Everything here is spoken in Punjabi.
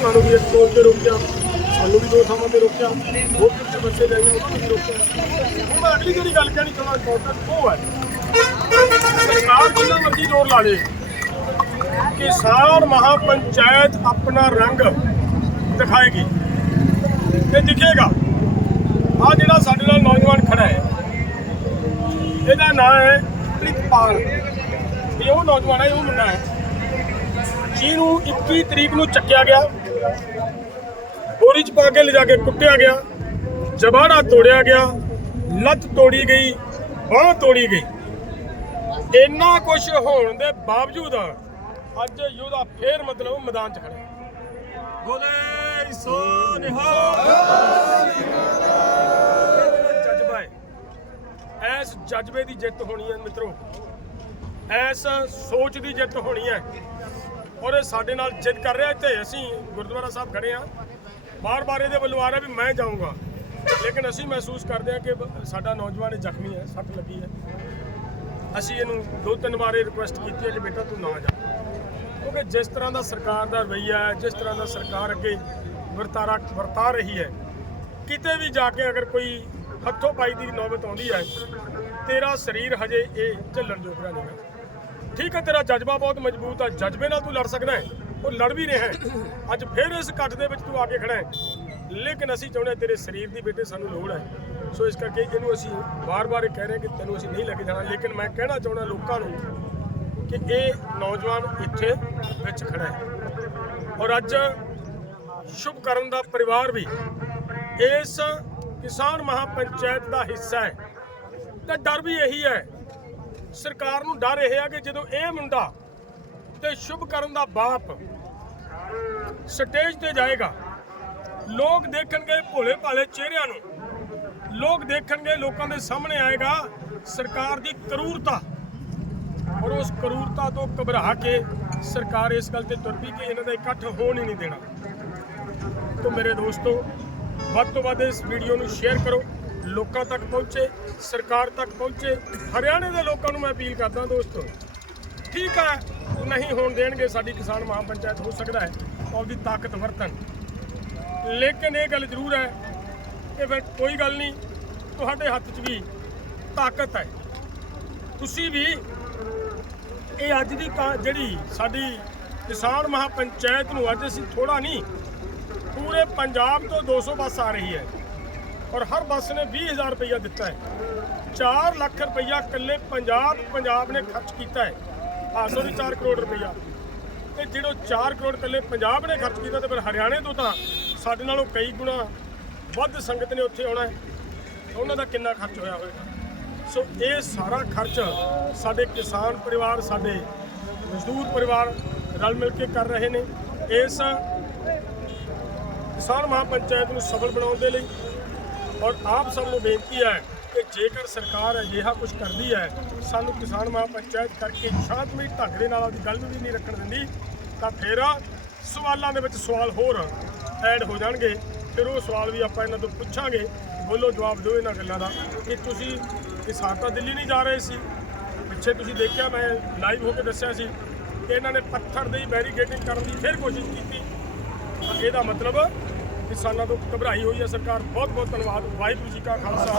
ਤੁਹਾਨੂੰ ਵੀ ਇੱਕ ਟੋਲ ਤੇ ਰੋਕਿਆ ਸਾਨੂੰ ਵੀ ਦੋ ਥਾਵਾਂ ਤੇ ਰੋਕਿਆ ਹੋਰ ਕਿਤੇ ਬੱਸੇ ਲੈ ਗਏ ਉੱਥੇ ਵੀ ਰੋਕਿਆ ਹੁਣ ਮੈਂ ਅਗਲੀ ਜਿਹੜੀ ਗੱਲ ਕਹਿਣੀ ਚਾਹੁੰਦਾ ਇੰਪੋਰਟੈਂਟ ਉਹ ਹੈ। ਸਰਕਾਰ ਜਿੰਨਾ ਮਰਜ਼ੀ ਜ਼ੋਰ ਲਾ ਲੇ। ਕਿਸਾਨ ਮਹਾਪੰਚਾਇਤ ਆਪਣਾ ਰੰਗ ਦਿਖਾਏਗੀ ਤੇ ਦਿਖੇਗਾ। ਆ ਜਿਹੜਾ ਸਾਡੇ ਨਾਲ ਨੌਜਵਾਨ ਖੜਾ ਹੈ, ਇਹਦਾ ਨਾਮ ਹੈ ਪ੍ਰਿਤਪਾਲ। ਇਹ ਉਹ ਨੌਜਵਾਨ ਹੈ, ਉਹ ਮੁੰਡਾ ਹੈ। ਜਿਹਨੂੰ 21 ਤਰੀਕ ਨੂੰ ਚੱਕਿਆ ਗਿਆ। ਬੋਰੀ ਚ ਪਾ ਕੇ ਲਿਜਾ ਕੇ ਕੁੱਟਿਆ ਗਿਆ। ਜਬਾੜਾ ਤੋੜਿਆ ਗਿਆ। ਲੱਤ ਤੋੜੀ ਗਈ, ਬਾਹ ਤੋੜੀ ਗਈ। ਇੰਨਾ ਕੁਝ ਹੋਣ ਦੇ ਬਾਵਜੂਦ ਅੱਜ ਯੋਧਾ ਫੇਰ ਮਤਲਬ ਮੈਦਾਨ 'ਚ ਖੜਾ ਹੈ। ਬੋਲੇ, ਸੋ ਨਿਹਾਲ। ਜਜ਼ਬਾ ਹੈ। ਐਸ ਜਜ਼ਬੇ ਦੀ ਜਿੱਤ ਹੋਣੀ ਹੈ ਮਿੱਤਰੋ। ਐਸ ਸੋਚ ਦੀ ਜਿੱਤ ਹੋਣੀ ਹੈ। ਔਰ ਇਹ ਸਾਡੇ ਨਾਲ ਜਿੱਦ ਕਰ ਰਿਹਾ ਤੇ ਅਸੀਂ ਗੁਰਦੁਆਰਾ ਸਾਹਿਬ ਖੜੇ ਆ ਬਾਰ-ਬਾਰ ਇਹਦੇ ਵੱਲੋਂ ਆ ਰਿਹਾ ਵੀ ਮੈਂ ਜਾਊਂਗਾ। ਲੇਕਿਨ ਅਸੀਂ ਮਹਿਸੂਸ ਕਰਦੇ ਹਾਂ ਕਿ ਸਾਡਾ ਨੌਜਵਾਨ ਇਹ ਜ਼ਖਮੀ ਹੈ, ਸੱਟ ਲੱਗੀ ਹੈ। ਅਸੀਂ ਇਹਨੂੰ ਦੋ ਤਿੰਨ ਵਾਰ ਇਹ ਰਿਕੁਐਸਟ ਕੀਤੀ ਹੈ ਕਿ ਬੇਟਾ ਤੂੰ ਨਾ ਜਾ। ਕਿਉਂਕਿ ਜਿਸ ਤਰ੍ਹਾਂ ਦਾ ਸਰਕਾਰ ਦਾ ਰਵੱਈਆ ਹੈ, ਜਿਸ ਤਰ੍ਹਾਂ ਦਾ ਸਰਕਾਰ ਅੱਗੇ ਵਰਤਾਰਾ, ਵਰਤਾ ਰਹੀ ਹੈ, ਕਿਤੇ ਵੀ ਜਾ ਕੇ ਅਗਰ ਕੋਈ ਹੱਥੋਂ ਪਾਈ ਦੀ ਨੌਬਤ ਆਉਂਦੀ ਹੈ, ਤੇਰਾ ਸਰੀਰ ਹਜੇ ਇਹ ਝੱਲਣ ਜੋਗਾ ਨਹੀਂ ਹੈ ਠੀਕ ਹੈ, ਤੇਰਾ ਜਜ਼ਬਾ ਬਹੁਤ ਮਜ਼ਬੂਤ ਹੈ। ਜਜ਼ਬੇ ਨਾਲ ਤੂੰ ਲੜ ਸਕਦਾ ਹੈ। ਉਹ ਲੜ ਵੀ ਰਿਹਾ ਹੈ। ਅੱਜ ਫਿਰ ਇਸ ਕੱਟ ਦੇ ਵਿੱਚ ਤੂੰ ਆ ਕੇ ਖੜਾ ਹੈ। ਲੇਕਿਨ ਅਸੀਂ ਚਾਹੁੰਦੇ ਹਾਂ ਤੇਰੇ ਸਰੀਰ ਦੀ ਬੇਟੇ ਸਾਨੂੰ ਲੋੜ ਹੈ। ਸੋ ਇਸ ਕਰਕੇ ਇਹਨੂੰ ਅਸੀਂ ਵਾਰ-ਵਾਰ ਇਹ ਕਹਿ ਰਹੇ ਕਿ ਤੈਨੂੰ ਅਸੀਂ ਨਹੀਂ ਲੈ ਕੇ ਜਾਣਾ। ਲੇਕਿਨ ਮੈਂ ਕਹਿਣਾ ਚਾਹੁੰਦਾ ਲੋਕਾਂ ਨੂੰ ਕਿ ਇਹ ਨੌਜਵਾਨ ਇੱਥੇ ਵਿੱਚ ਖੜਾ ਹੈ। ਔਰ ਅੱਜ ਸ਼ੁਭ ਕਰਨ ਦਾ ਪਰਿਵਾਰ ਵੀ ਇਸ ਕਿਸਾਨ ਮਹਾਪੰਚਾਇਤ ਦਾ ਹਿੱਸਾ ਹੈ। ਤੇ ਡਰ ਵੀ ਇਹੀ ਹੈ ਸਰਕਾਰ ਨੂੰ ਡਰ ਇਹ ਆ ਕਿ ਜਦੋਂ ਇਹ ਮੁੰਡਾ ਤੇ ਸ਼ੁਭਕਰਨ ਦਾ ਬਾਪ ਸਟੇਜ ਤੇ ਜਾਏਗਾ, ਲੋਕ ਦੇਖਣਗੇ ਭੋਲੇ ਭਾਲੇ ਚਿਹਰਿਆਂ ਨੂੰ, ਲੋਕ ਦੇਖਣਗੇ ਲੋਕਾਂ ਦੇ ਸਾਹਮਣੇ ਆਏਗਾ ਸਰਕਾਰ ਦੀ ਕਰੂਰਤਾ ਔਰ ਉਸ ਕਰੂਰਤਾ ਤੋਂ ਘਬਰਾ ਕੇ ਸਰਕਾਰ ਇਸ ਗੱਲ ਤੇ ਤੁਰ ਪਈ ਕਿ ਇਹਨਾਂ ਦਾ ਇਕੱਠ ਹੋਣ ਹੀ ਨਹੀਂ ਦੇਣਾ। ਤੋਂ ਮੇਰੇ ਦੋਸਤੋ, ਵੱਧ ਤੋਂ ਵੱਧ ਇਸ ਵੀਡੀਓ ਨੂੰ ਸ਼ੇਅਰ ਕਰੋ। ਲੋਕਾਂ ਤੱਕ ਪਹੁੰਚੇ, ਸਰਕਾਰ ਤੱਕ ਪਹੁੰਚੇ। ਹਰਿਆਣੇ ਦੇ ਲੋਕਾਂ ਨੂੰ ਮੈਂ ਅਪੀਲ ਕਰਦਾ ਦੋਸਤੋ, ਠੀਕ ਹੈ ਨਹੀਂ ਹੋਣ ਦੇਣਗੇ, ਸਾਡੀ ਕਿਸਾਨ ਮਹਾਂ ਪੰਚਾਇਤ ਹੋ ਸਕਦਾ ਹੈ, ਆਪਦੀ ਤਾਕਤ ਵਰਤਣ। ਲੇਕਿਨ ਇਹ ਗੱਲ ਜ਼ਰੂਰ ਹੈ ਕਿ ਫਿਰ ਕੋਈ ਗੱਲ ਨਹੀਂ, ਤੁਹਾਡੇ ਹੱਥ 'ਚ ਵੀ ਤਾਕਤ ਹੈ। ਤੁਸੀਂ ਵੀ ਇਹ ਅੱਜ ਦੀ ਕਾ- ਜਿਹੜੀ ਸਾਡੀ ਕਿਸਾਨ ਮਹਾਪੰਚਾਇਤ ਨੂੰ ਅੱਜ ਅਸੀਂ ਥੋੜਾ ਨਹੀਂ, ਪੂਰੇ ਪੰਜਾਬ ਤੋਂ 200 ਬੱਸ ਆ ਰਹੀ ਹੈ। ਔਰ ਹਰ ਬੱਸ ਨੇ 20000 ਰੁਪਇਆ ਦਿੱਤਾ ਹੈ। 4 ਲੱਖ ਰੁਪਇਆ ਇਕੱਲੇ ਪੰਜਾਬ ਪੰਜਾਬ ਨੇ ਖਰਚ ਕੀਤਾ ਹੈ। ਆ ਸੌਰੀ 4 ਕਰੋੜ ਰੁਪਇਆ ਤੇ ਜਿਹੜੋ 4 ਕਰੋੜ ਇਕੱਲੇ ਪੰਜਾਬ ਨੇ ਖਰਚ ਕੀਤਾ, ਤੇ ਫਿਰ ਹਰਿਆਣੇ ਤੋਂ ਤਾਂ ਸਾਡੇ ਨਾਲੋਂ ਕਈ ਗੁਣਾ ਵੱਧ ਸੰਗਤ ਨੇ ਉੱਥੇ ਆਉਣਾ ਹੈ। ਉਹਨਾਂ ਦਾ ਕਿੰਨਾ ਖਰਚ ਹੋਇਆ ਹੋਵੇਗਾ? ਸੋ ਇਹ ਸਾਰਾ ਖਰਚ ਸਾਡੇ ਕਿਸਾਨ ਪਰਿਵਾਰ, ਸਾਡੇ ਮਜ਼ਦੂਰ ਪਰਿਵਾਰ ਰਲ ਮਿਲ ਕੇ ਕਰ ਰਹੇ ਨੇ। ਇਸ ਕਿਸਾਨ ਮਹਾਪੰਚਾਇਤ ਨੂੰ ਸਫਲ ਬਣਾਉਣ ਦੇ ਲਈ ਔਰ ਆਪ ਸਭ ਨੂੰ ਬੇਨਤੀ ਹੈ ਕਿ ਜੇਕਰ ਸਰਕਾਰ ਅਜਿਹਾ ਕੁਝ ਕਰਦੀ ਹੈ, ਸਾਨੂੰ ਕਿਸਾਨ ਮਹਾਪੰਚਾਇਤ ਕਰਕੇ ਸ਼ਾਂਤਮਈ ਢੰਗ ਦੇ ਨਾਲ ਆਪਦੀ ਗੱਲ ਨੂੰ ਵੀ ਨਹੀਂ ਰੱਖਣ ਦਿੰਦੀ, ਤਾਂ ਫਿਰ ਸਵਾਲਾਂ ਦੇ ਵਿੱਚ ਸਵਾਲ ਹੋਰ ਐਡ ਹੋ ਜਾਣਗੇ। ਫਿਰ ਉਹ ਸਵਾਲ ਵੀ ਆਪਾਂ ਇਹਨਾਂ ਤੋਂ ਪੁੱਛਾਂਗੇ। ਬੋਲੋ ਜਵਾਬ ਦਿਓ ਇਹਨਾਂ ਗੱਲਾਂ ਦਾ ਕਿ ਤੁਸੀਂ ਕਿਸਾਨ ਤਾਂ ਦਿੱਲੀ ਨਹੀਂ ਜਾ ਰਹੇ ਸੀ। ਪਿੱਛੇ ਤੁਸੀਂ ਦੇਖਿਆ, ਮੈਂ ਲਾਈਵ ਹੋ ਕੇ ਦੱਸਿਆ ਸੀ ਕਿ ਇਹਨਾਂ ਨੇ ਪੱਥਰ ਦੀ ਬੈਰੀਕੇਡਿੰਗ ਕਰਨ ਦੀ ਫਿਰ ਕੋਸ਼ਿਸ਼ ਕੀਤੀ। ਇਹਦਾ ਮਤਲਬ ਕਿਸਾਨਾਂ ਤੋਂ ਘਬਰਾਈ ਹੋਈ ਹੈ। ਸਰਕਾਰ ਬਹੁਤ ਬਹੁਤ ਧੰਨਵਾਦ। ਵਾਹਿਗੁਰੂ ਜੀ ਕਾ ਖਾਲਸਾ।